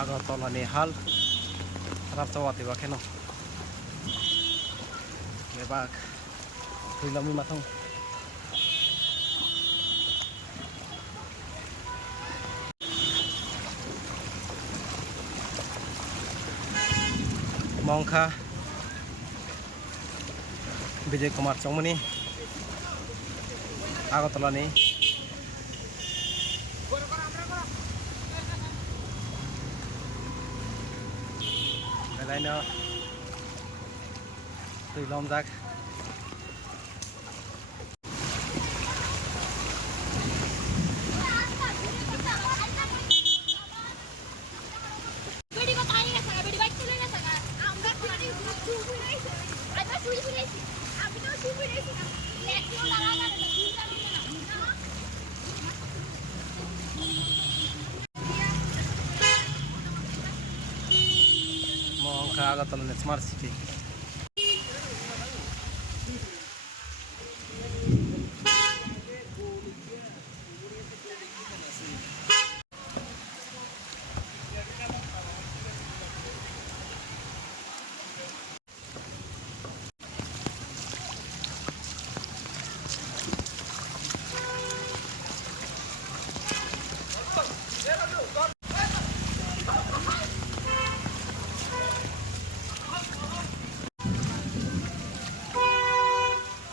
Agartala ni hal rapsawati ba keno lebak tuilami mathong Mongkha Vijay Kumar Chongmani Agartala ni Laino tuilom jak Mongkha Agartala ni smart city